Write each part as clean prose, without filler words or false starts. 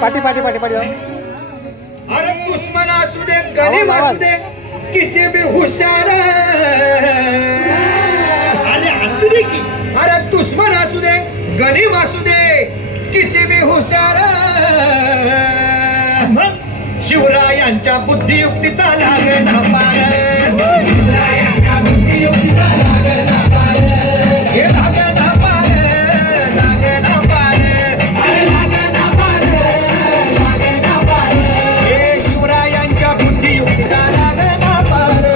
पाठी पाठी पाठी पाठी अरे दुश्मन असू दे गरीब असू दे किती बी हुशार अरे असू दे की अरे दुश्मन असू दे गरीब असू दे किती बी हुशार शिवरायांच्या बुद्धियुक्तीचा लागेना पार शिवरायांच्या बुद्धियुक्तीचा लागेना पार हे लागेना पार लागेना पार अरे लागेना पार लागेना पार हे शिवरायांच्या बुद्धियुक्तीचा लागेना पार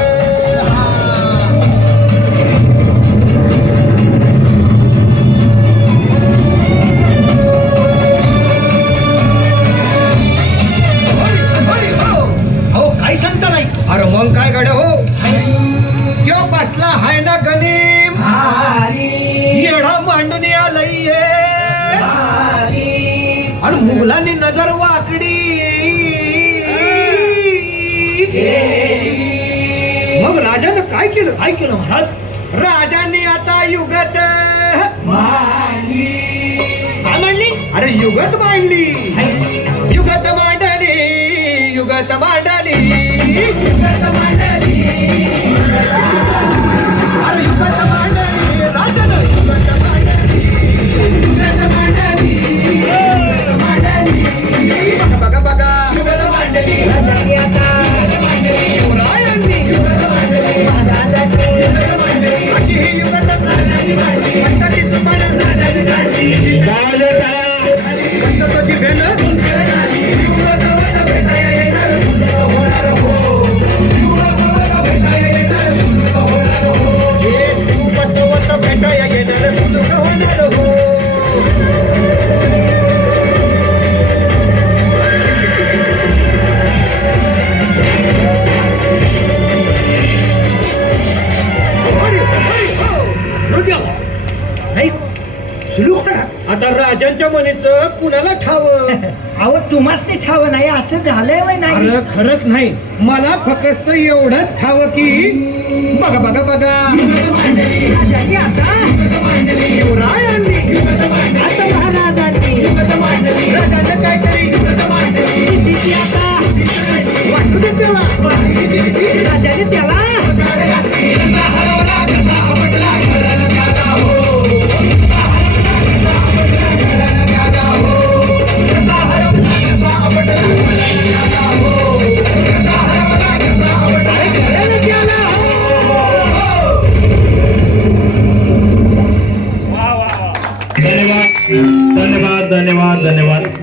काय सांगता नाही अरे मग काय गड हो त्यो बसला हाय ना गनीम येडा मांडून आलंय आणि मुघलांनी नजर वाकडी मग राजानं काय केलं महाराज राजांनी आता युगत काय म्हणली अरे युगत मांडली युगत मांडली युगत मांडली युगत मांडली अरे युगत मांडली राजानं युगत मांडली युगत मांडली युगत मांडली बघा बघा युगत मांडली राजांनी आता शिवरायांनी युगत मांडली युगत मांडली अशी ही युगत मांडली पंताचीच पाडण राजांनी काढली पंताची भेन आता राजांच्या मनीचं कुणाला ठावं अहो तुम्हाच ते ठाव नाही असं झालंय वय नाही अरे खरंच नाही मला फक्त एवढंच ठावं की बघा बघा बघा राजांनी आता शिवरायांनी आता महाराजांनी राजांना काहीतरी सिद्धीची आता वाटू दे त्याला राजाने त्याला धन्यवाद धन्यवाद धन्यवाद धन्यवाद